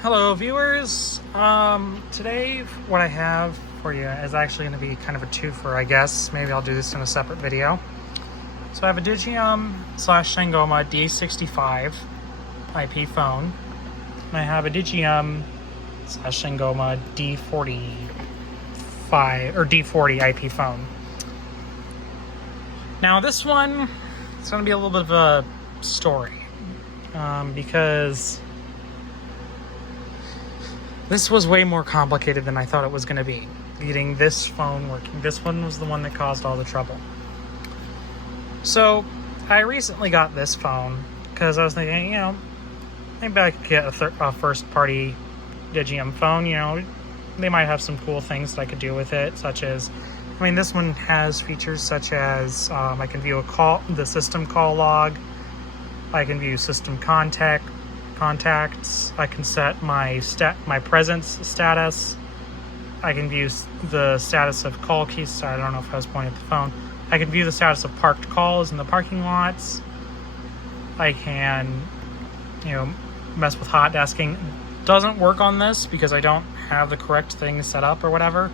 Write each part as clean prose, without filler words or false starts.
Hello viewers, today what I have for you is actually going to be kind of a twofer, I guess. Maybe I'll do this in a separate video. So I have a Digium / Sangoma D65 IP phone, and I have a Digium / Sangoma D40 IP phone. Now this one, it's going to be a little bit of a story, because this was way more complicated than I thought it was going to be, getting this phone working. This one was the one that caused all the trouble. So I recently got this phone because I was thinking, maybe I could get a first-party Digium phone. They might have some cool things that I could do with it, such as, this one has features such as I can view the system call log. I can view system contacts. I can set my presence status. I can view the status of call keys. I don't know if I was pointing at the phone. I can view the status of parked calls in the parking lots. I can, mess with hot desking. Doesn't work on this because I don't have the correct thing set up or whatever.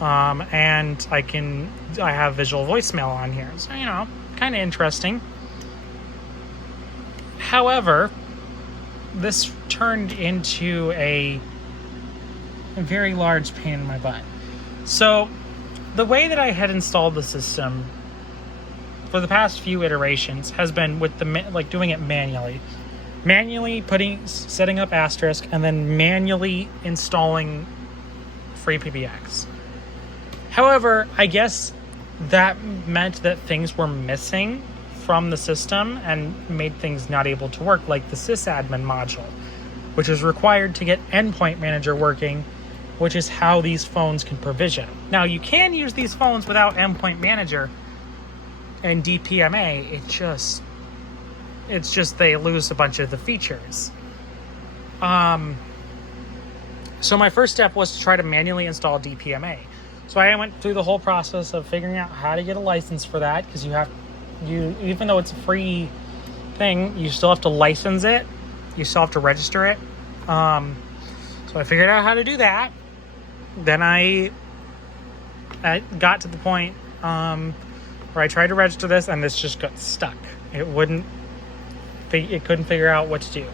And I have visual voicemail on here. So, kind of interesting. However, this turned into a very large pain in my butt. So, the way that I had installed the system for the past few iterations has been with doing it manually. Setting up asterisk, and then manually installing free PBX. However, I guess that meant that things were missing from the system and made things not able to work, like the sysadmin module, which is required to get Endpoint Manager working, which is how these phones can provision. Now, you can use these phones without Endpoint Manager and DPMA. It's just they lose a bunch of the features. So my first step was to try to manually install DPMA. So I went through the whole process of figuring out how to get a license for that, because even though it's a free thing, you still have to license it. You still have to register it. So I figured out how to do that. Then I got to the point where I tried to register this, and this just got stuck. It couldn't figure out what to do.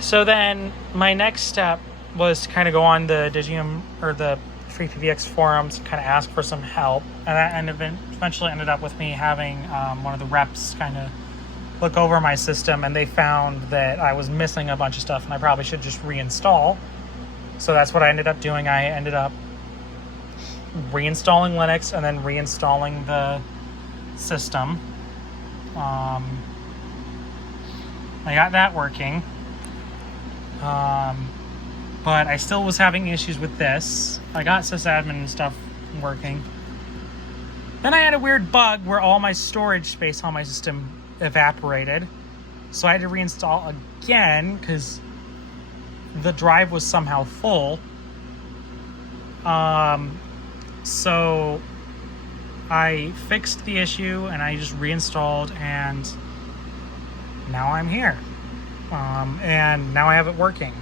So then my next step was to kind of go on the Digium or the Free PBX forums and kind of ask for some help, and that eventually ended up with me having one of the reps kind of look over my system, and they found that I was missing a bunch of stuff and I probably should just reinstall. So that's what I ended up doing. I ended up reinstalling Linux and then reinstalling the system. I got that working. But I still was having issues with this. I got sysadmin and stuff working. Then I had a weird bug where all my storage space on my system evaporated. So I had to reinstall again because the drive was somehow full. So I fixed the issue and I just reinstalled, and now I'm here. And now I have it working.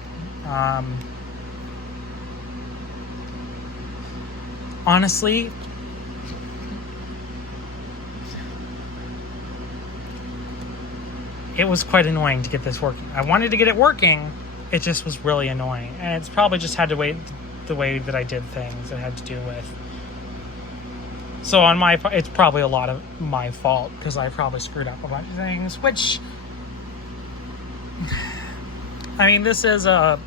Honestly, it was quite annoying to get this working. I wanted to get it working, it just was really annoying. And it's probably just had to wait the way that I did things it had to do with. So on my part, it's probably a lot of my fault because I probably screwed up a bunch of things, which, this is a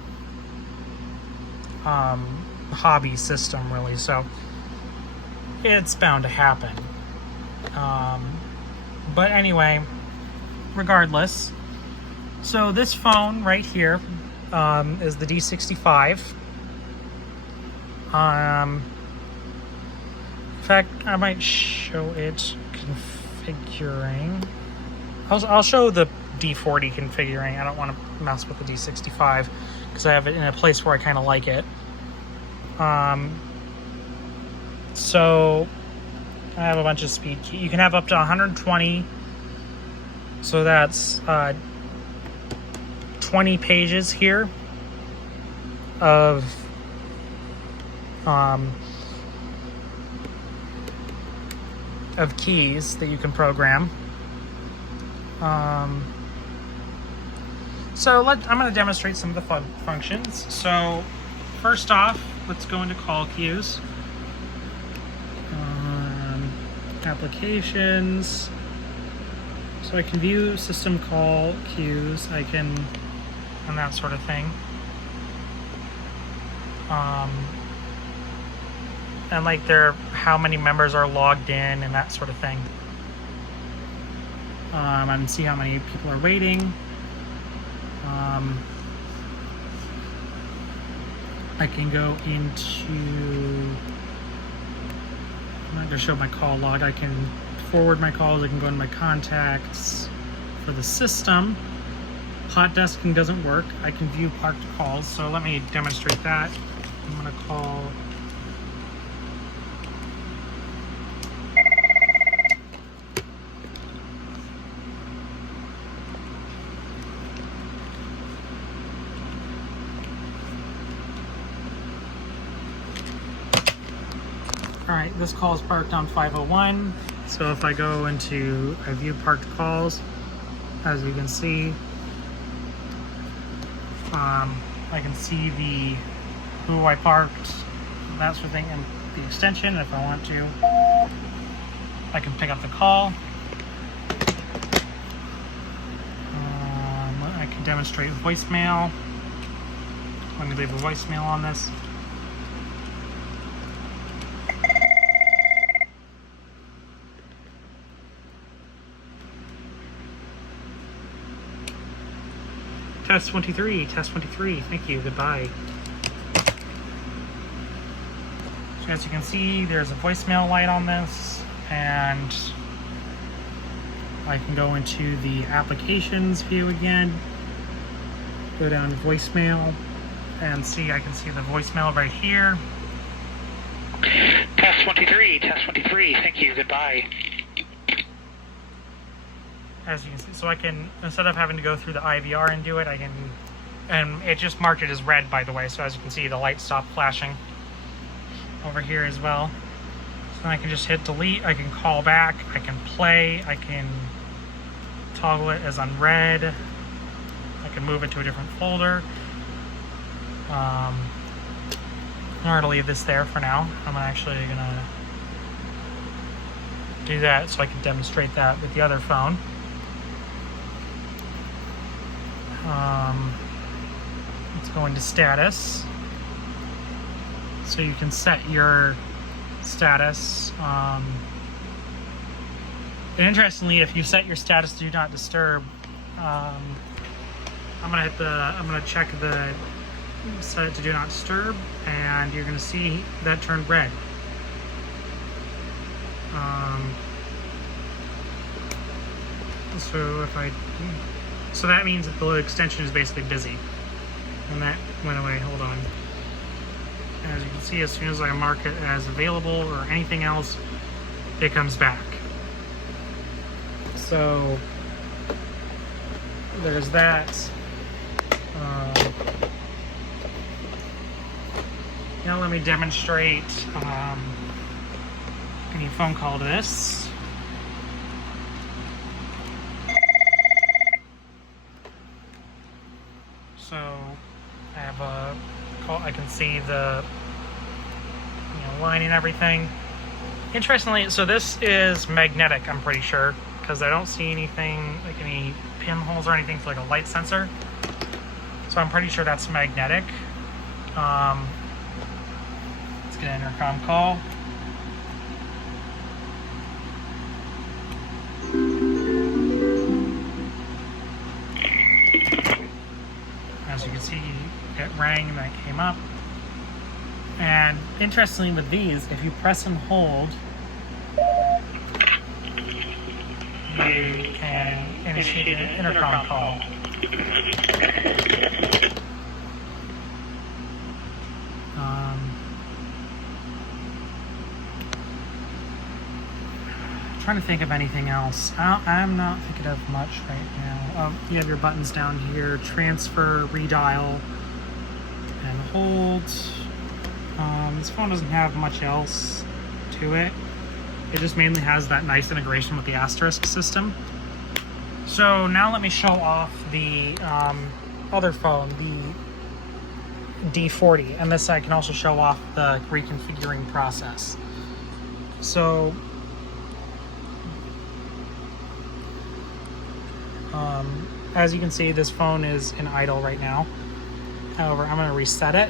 hobby system, really, so it's bound to happen. But anyway, regardless, so this phone right here is the D65. In fact, I might show it configuring. I'll show the D40 configuring. I don't want to mess with the D65 because I have it in a place where I kind of like it. So I have a bunch of speed key. You can have up to 120. So that's 20 pages here of keys that you can program. So I'm going to demonstrate some of the functions. So first off, let's go into call queues. Applications. So I can view system call queues. I can, and that sort of thing. And like how many members are logged in and that sort of thing. I can see how many people are waiting. I can go into, I'm not going to show my call log. I can forward my calls. I can go into my contacts for the system. Hot desking doesn't work. I can view parked calls. So let me demonstrate that. I'm going to call Alright, this call is parked on 501. So if I go into, I view parked calls, as you can see, I can see who I parked, that sort of thing, and the extension. If I want to, I can pick up the call. I can demonstrate voicemail. Let me leave a voicemail on this. Test 23, test 23, thank you, goodbye. So as you can see, there's a voicemail light on this, and I can go into the applications view again, go down to voicemail, and see, I can see the voicemail right here. Test 23, thank you, goodbye. As you can see, so I can, instead of having to go through the IVR and do it, I can, and it just marked it as red, by the way, so as you can see, the light stopped flashing over here as well. So then I can just hit delete, I can call back, I can play, I can toggle it as unread, I can move it to a different folder. I'm going to leave this there for now. I'm actually going to do that so I can demonstrate that with the other phone. Let's go into status. So you can set your status. And interestingly, if you set your status to do not disturb, I'm gonna check the set it to do not disturb, and you're gonna see that turned red. So that means that the extension is basically busy. And that went away, hold on. As you can see, as soon as I mark it as available or anything else, it comes back. So there's that. Now let me demonstrate any phone call to this. So I have a call. I can see the line and everything. Interestingly, so this is magnetic. I'm pretty sure because I don't see anything like any pinholes or anything for like a light sensor. So I'm pretty sure that's magnetic. Let's get an intercom call. As you can see, it rang and that came up. And interestingly with these, if you press and hold, you can initiate an intercom call. trying to think of anything else. I'm not thinking of much right now. You have your buttons down here: transfer, redial, and hold. This phone doesn't have much else to it. It just mainly has that nice integration with the asterisk system. So now let me show off the other phone, the D40, and this I can also show off the reconfiguring process. So as you can see, this phone is in idle right now. However, I'm going to reset it.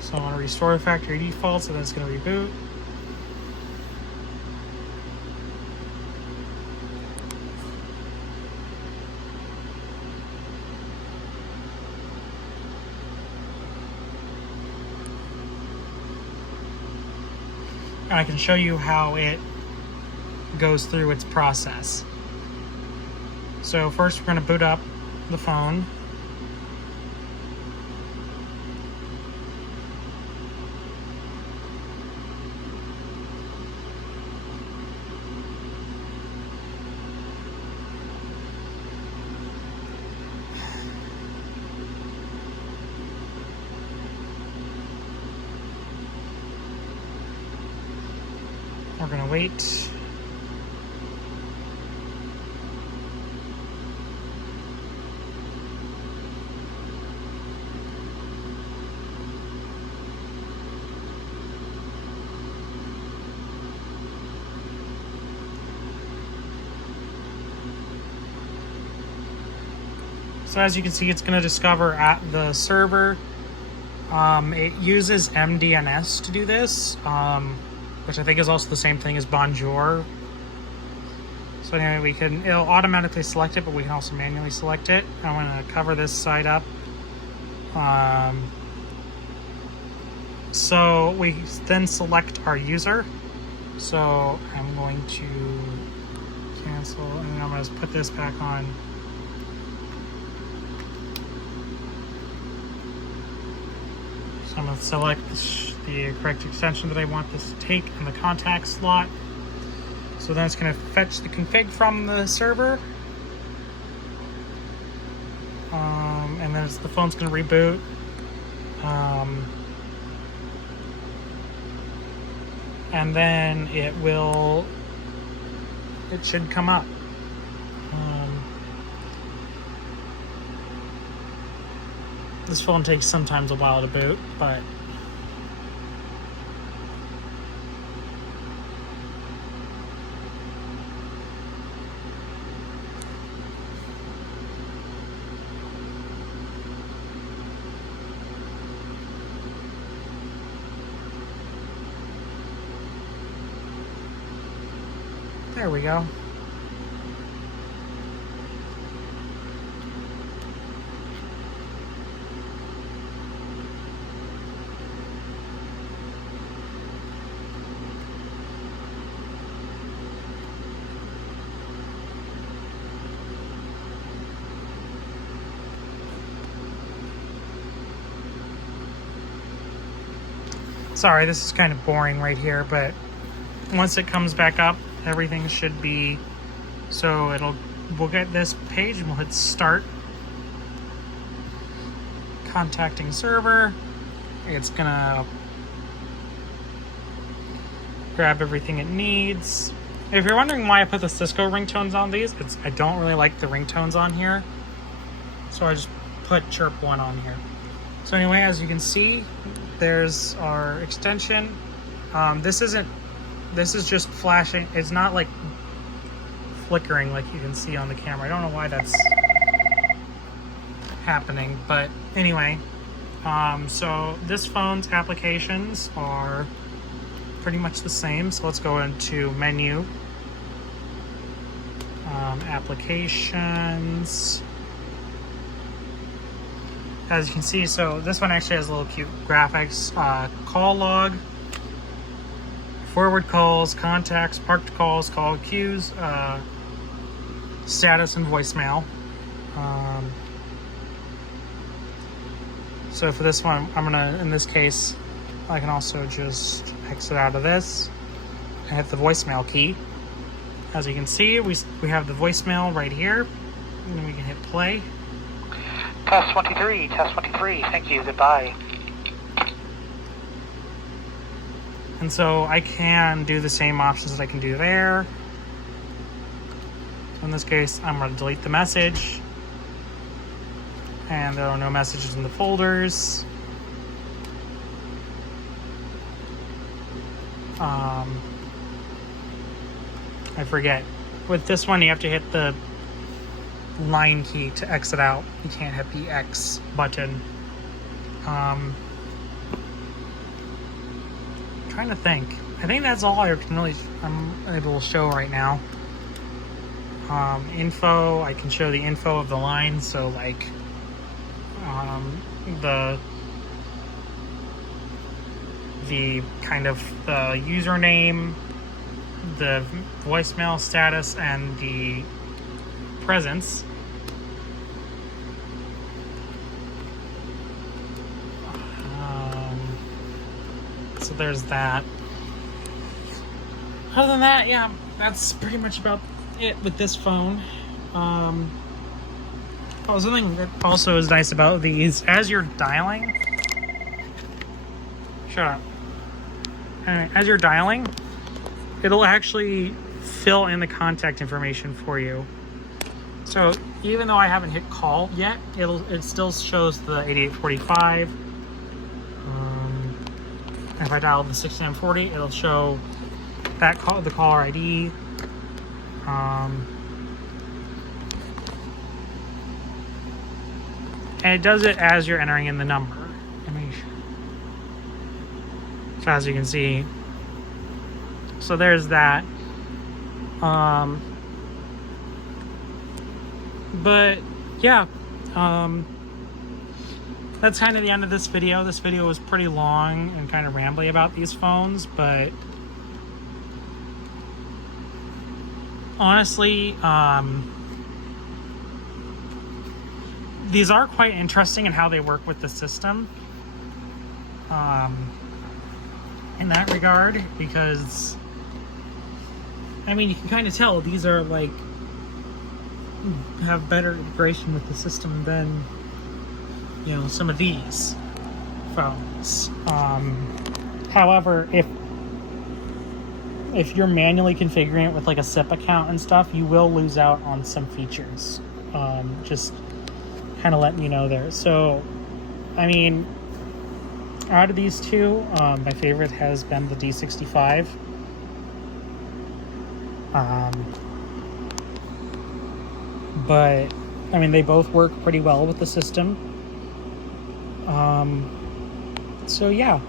So I want to restore the factory defaults, and then it's going to reboot. And I can show you how it goes through its process. So first we're going to boot up the phone. We're going to wait. So as you can see, it's going to discover at the server. It uses MDNS to do this, which I think is also the same thing as Bonjour. So anyway, it'll automatically select it, but we can also manually select it. I'm going to cover this side up. So we then select our user. So I'm going to cancel, and then I'm going to put this back on. So I'm going to select the correct extension that I want this to take in the contact slot. So then it's going to fetch the config from the server. And then the phone's going to reboot. And then it should come up. This phone takes sometimes a while to boot, but there we go. Sorry, this is kind of boring right here, but once it comes back up, everything should be, so we'll get this page and we'll hit start. Contacting server. It's gonna grab everything it needs. If you're wondering why I put the Cisco ringtones on these, I don't really like the ringtones on here, so I just put Chirp 1 on here. So anyway, as you can see, there's our extension. This is just flashing. It's not like flickering like you can see on the camera. I don't know why that's happening, but anyway, so this phone's applications are pretty much the same. So let's go into menu, applications. As you can see, so this one actually has a little cute graphics. Call log, forward calls, contacts, parked calls, call queues, status, and voicemail. So for this one, I'm gonna, in this case, I can also just exit out of this and hit the voicemail key. As you can see, we have the voicemail right here, and then we can hit play. Test 23, test 23, thank you, goodbye. And so I can do the same options that I can do there. In this case, I'm going to delete the message. And there are no messages in the folders. I forget. With this one, you have to hit the line key to exit out. You can't hit the X button. Trying to think. I think that's all I'm able to show right now. Info, I can show the info of the line, so like the kind of the username, the voicemail status, and the presence. So there's that. Other than that, yeah, that's pretty much about it with this phone. Something that also is nice about these, as you're dialing, shut up. As you're dialing, it'll actually fill in the contact information for you. So even though I haven't hit call yet, it still shows the 8845. If I dial the 6940, it'll show that call, the caller ID. And it does it as you're entering in the number. So as you can see, so there's that. But yeah, that's kind of the end of this video. This video was pretty long and kind of rambly about these phones, but honestly, these are quite interesting in how they work with the system. In that regard, because I mean, you can kind of tell these are like have better integration with the system than, you know, some of these phones. However, if you're manually configuring it with like a SIP account and stuff, you will lose out on some features. Just kind of letting you know there. So, I mean, out of these two, my favorite has been the D65. But I mean, they both work pretty well with the system. So yeah.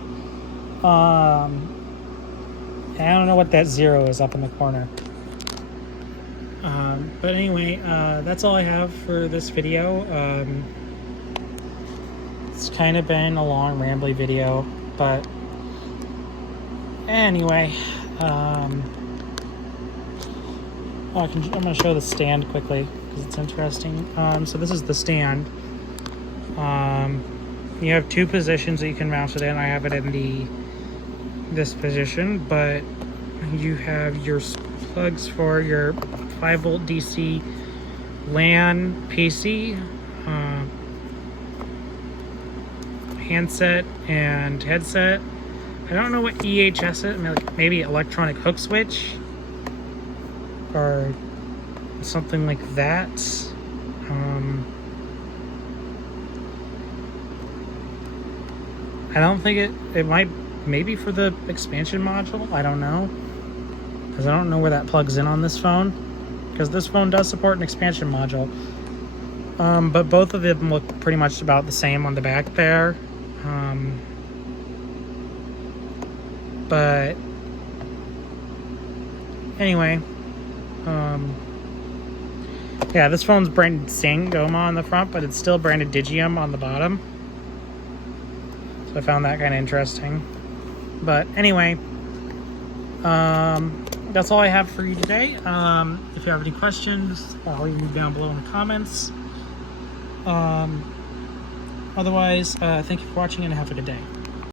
I don't know what that 0 is up in the corner. But anyway, that's all I have for this video. It's kind of been a long, rambly video, but anyway, I'm going to show the stand quickly because it's interesting. So this is the stand. You have two positions that you can mount it in. I have it in this position, but you have your plugs for your 5-volt DC LAN PC, handset and headset. I don't know what EHS is, maybe electronic hook switch or something like that. I don't think it might, maybe for the expansion module, I don't know, because I don't know where that plugs in on this phone, because this phone does support an expansion module. But both of them look pretty much about the same on the back there. But anyway, yeah, this phone's branded Sangoma on the front, but it's still branded Digium on the bottom. So I found that kind of interesting. But anyway, that's all I have for you today. If you have any questions, I'll leave them down below in the comments. Otherwise, thank you for watching and have a good day.